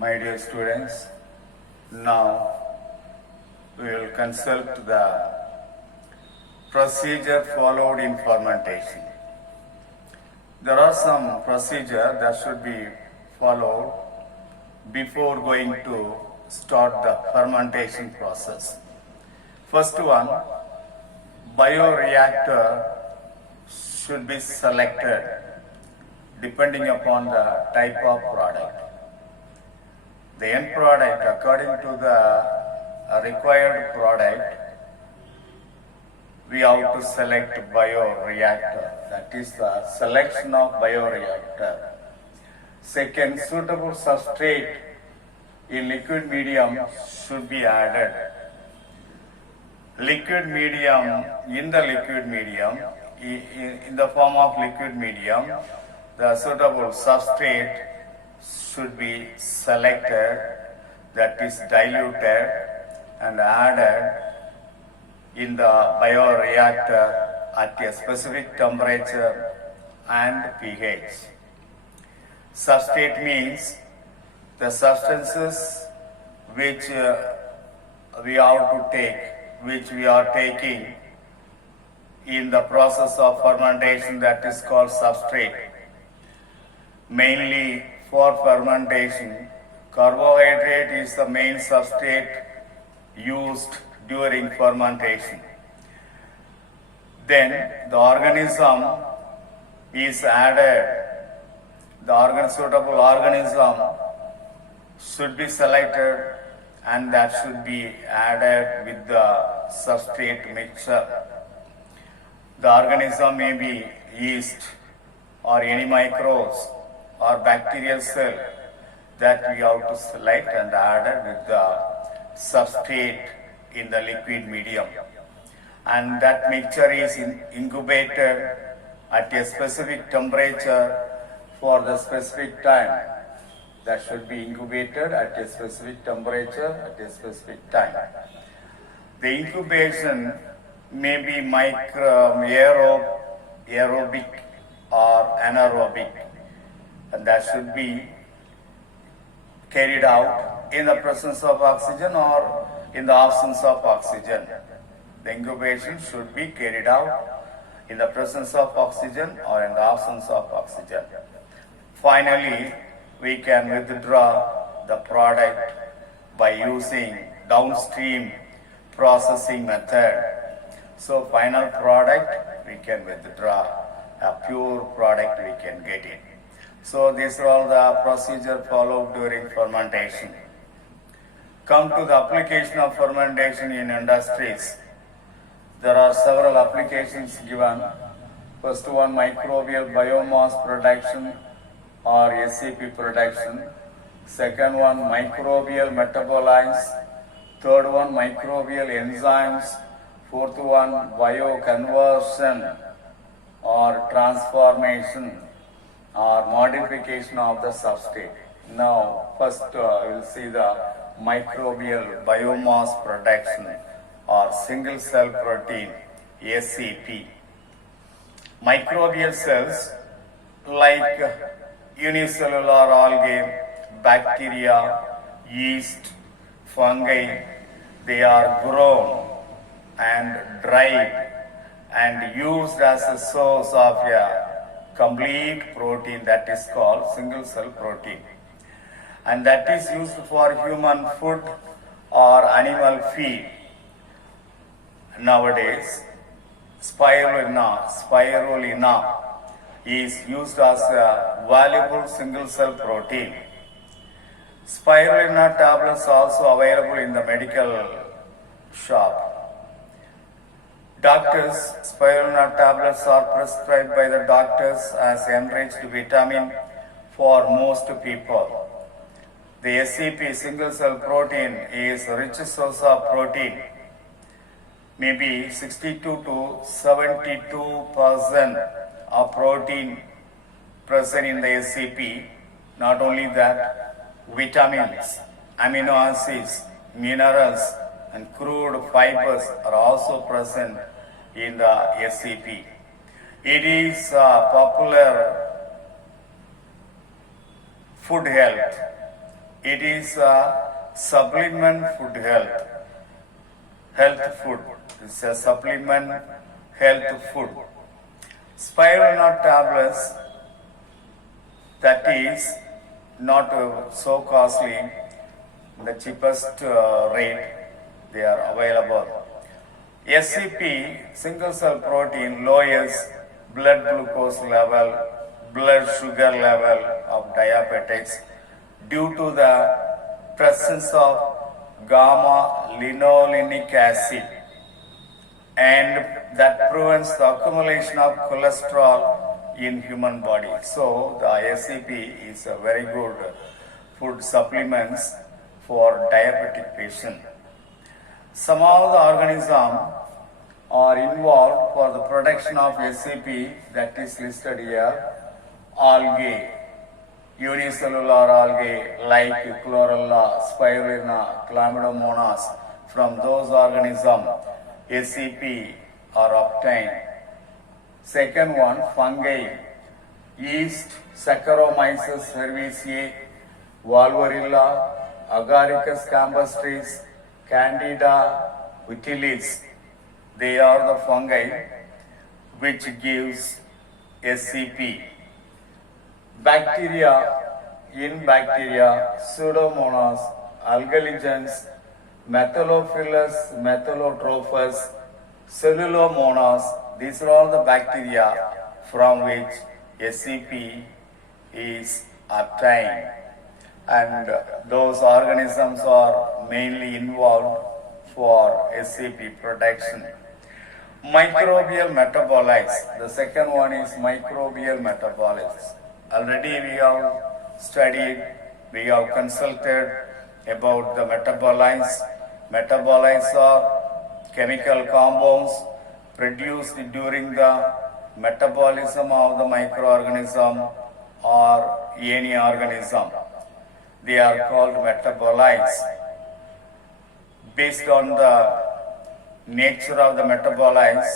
My dear students, now we will consult the procedure followed in fermentation. There are some procedure that should be followed before going to start the fermentation process. First one, bioreactor should be selected depending upon the type of product. The end product, according to the required product, we have to select bioreactor. That is the selection of bioreactor. Second, suitable substrate in liquid medium should be added. Liquid medium, in the liquid medium, in the form of liquid medium, the suitable substrate should be selected, that is diluted and added in the bioreactor at a specific temperature and pH. Substrate means the substances which we have to take, which we are taking in the process of fermentation, that is called substrate. Mainly for fermentation, carbohydrate is the main substrate used during fermentation. Then the organism is added, the suitable organism should be selected and that should be added with the substrate mixture. The organism may be yeast or any microbes or bacterial cell that we have to select and add with the substrate in the liquid medium. And that mixture is incubated at a specific temperature for the specific time. That should be incubated at a specific temperature at a specific time. The incubation may be aerobic or anaerobic, and that should be carried out in the presence of oxygen or in the absence of oxygen. The incubation should be carried out in the presence of oxygen or in the absence of oxygen. Finally, we can withdraw the product by using downstream processing method. So final product we can withdraw, a pure product we can get it. So these are all the procedure followed during fermentation. Come to the application of fermentation in industries. There are several applications given. First one, microbial biomass production or SAP production. Second one, microbial metabolites. Third one, microbial enzymes. Fourth one, bioconversion or transformation or modification of the substrate. Now, first we will see the microbial biomass production or single cell protein, SCP. Microbial cells like unicellular algae, bacteria, yeast, fungi, they are grown and dried and used as a source of a complete protein that is called single cell protein, and that is used for human food or animal feed. Nowadays, spirulina is used as a valuable single cell protein. Spirulina tablets are also available in the medical shop. Doctors, spirulina tablets are prescribed by the doctors as enriched vitamin for most people. The SCP single cell protein is a rich source of protein, maybe 62 to 72% of protein present in the SCP. Not only that, vitamins, amino acids, minerals and crude fibers are also present in the SCP. It is popular food health It is a supplement food health food. It's a supplement health food. Spironol tablets, that is not so costly, the cheapest rate they are available. SCP, single cell protein, lowers blood glucose level, blood sugar level of diabetics due to the presence of gamma linolenic acid, and that prevents the accumulation of cholesterol in human body. So the SCP is a very good food supplements for diabetic patient. Some of the organisms are involved for the production of SCP, that is listed here. Algae, unicellular algae like chlorella, spirulina, chlamydomonas, from those organisms SCP are obtained. Second one, fungi, yeast, Saccharomyces cerevisiae, Valvarilla, Agaricus campestris, Candida utilis. They are the fungi which gives SCP. Bacteria, Pseudomonas, Algaligens, Methylophilus, Methylotrophus, Cellulomonas, these are all the bacteria from which SCP is obtained. And those organisms are mainly involved for SCP production. Microbial metabolites. The second one is microbial metabolites. Already we have studied, we have consulted about the metabolites. Metabolites are chemical compounds produced during the metabolism of the microorganism or any organism. They are called metabolites. Based on the nature of the metabolites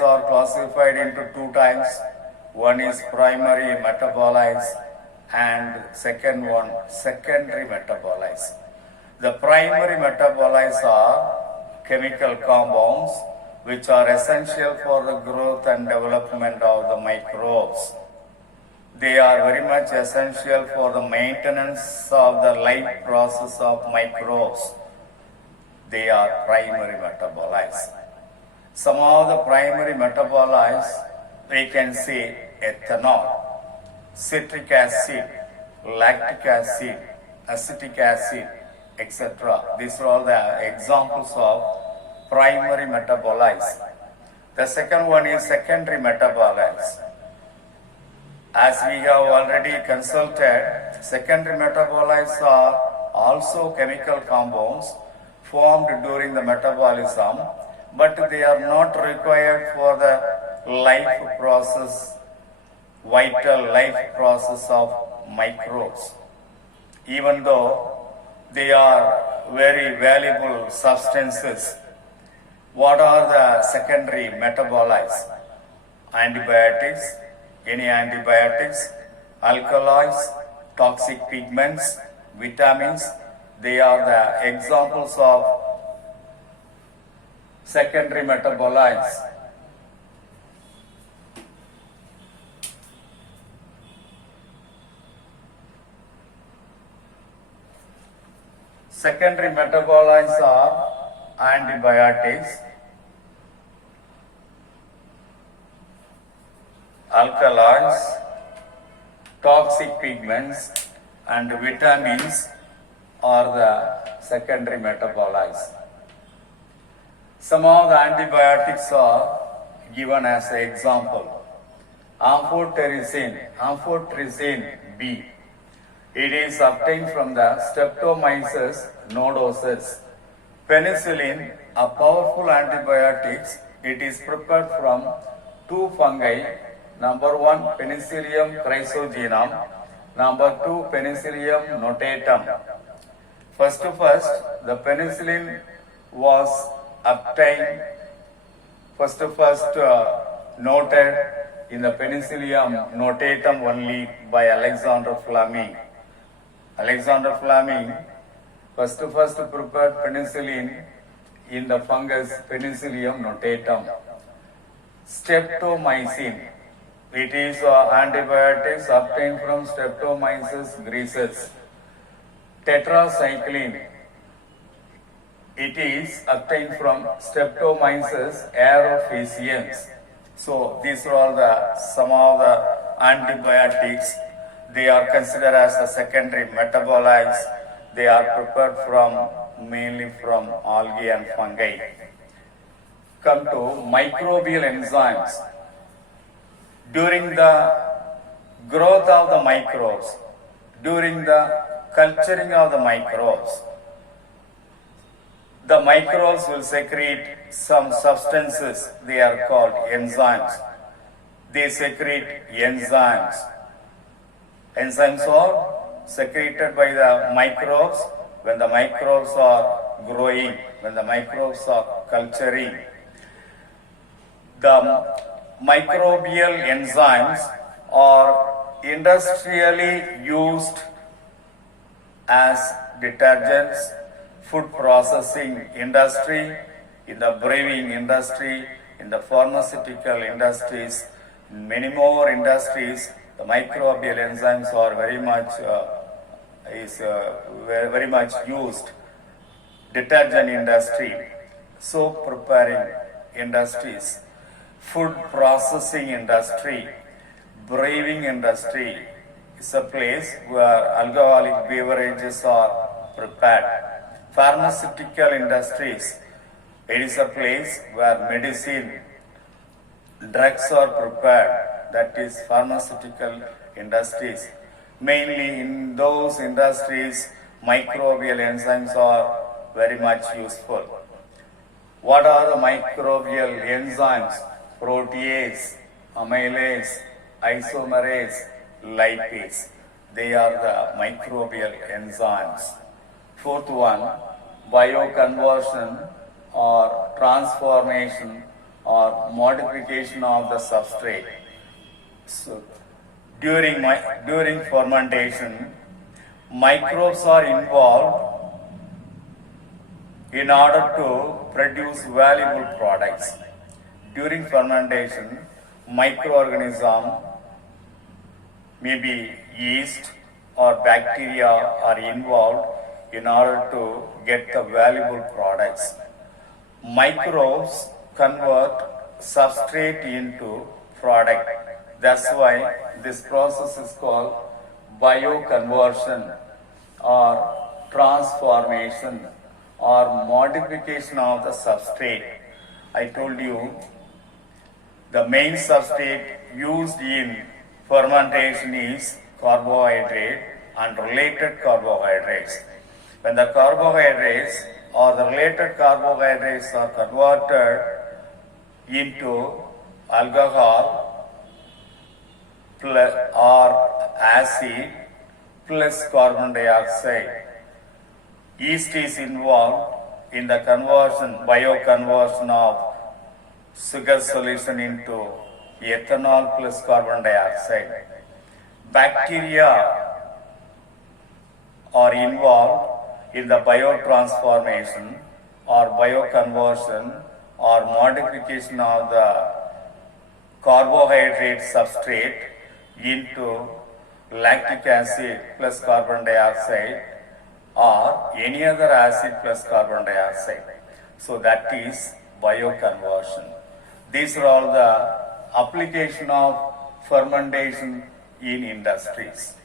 are classified into two types. One is primary metabolites and second one secondary metabolites. The primary metabolites are chemical compounds which are essential for the growth and development of the microbes. They are very much essential for the maintenance of the life process of microbes. They are primary metabolites. Some of the primary metabolites, we can say ethanol, citric acid, lactic acid, acetic acid, etc. These are all the examples of primary metabolites. The second one is secondary metabolites. As we have already consulted, secondary metabolites are also chemical compounds formed during the metabolism, but they are not required for the life process, vital life process of microbes. Even though they are very valuable substances, what are the secondary metabolites? Antibiotics, any antibiotics, alkaloids, toxic pigments, vitamins, they are the examples of secondary metabolites. Secondary metabolites are antibiotics, alkaloids, toxic pigments, and vitamins are the secondary metabolites. Some of the antibiotics are given as an example. Amphotericin B. It is obtained from the Streptomyces nodosus. Penicillin, a powerful antibiotic, it is prepared from two fungi. Number one, Penicillium chrysogenum. Number two, Penicillium notatum. First, the penicillin was obtained, noted in the Penicillium notatum only by Alexander Fleming. Alexander Fleming first prepared penicillin in the fungus Penicillium notatum. Streptomycin. It is antibiotics obtained from Streptomyces grisets. Tetracycline. It is obtained from Streptomyces aerophysians. So these are all some of the antibiotics. They are considered as the secondary metabolites. They are prepared mainly from algae and fungi. Come to microbial enzymes. During the growth of the microbes, during the culturing of the microbes will secrete some substances. They are called enzymes. They secrete enzymes. Enzymes are secreted by the microbes when the microbes are growing, when the microbes are culturing. The microbial enzymes are industrially used as detergents, food processing industry, in the brewing industry, in the pharmaceutical industries, in many more industries. The microbial enzymes are very much used. Detergent industry, soap preparing industries, food processing industry, brewing industry is a place where alcoholic beverages are prepared. Pharmaceutical industries, it is a place where medicine, drugs are prepared. That is pharmaceutical industries. Mainly in those industries, microbial enzymes are very much useful. What are the microbial enzymes? Protease, amylase, isomerase, lipase. They are the microbial enzymes. Fourth one, bioconversion or transformation or modification of the substrate. So, during fermentation, microbes are involved in order to produce valuable products. During fermentation, microorganisms, maybe yeast or bacteria, are involved in order to get the valuable products. Microbes convert substrate into product. That's why this process is called bioconversion or transformation or modification of the substrate. I told you the main substrate used in fermentation is carbohydrate and related carbohydrates. When the carbohydrates or the related carbohydrates are converted into alcohol or acid plus carbon dioxide, yeast is involved in the bioconversion of sugar solution into ethanol plus carbon dioxide. Bacteria are involved in the biotransformation or bioconversion or modification of the carbohydrate substrate into lactic acid plus carbon dioxide or any other acid plus carbon dioxide. So that is bioconversion. These are all the application of fermentation in industries.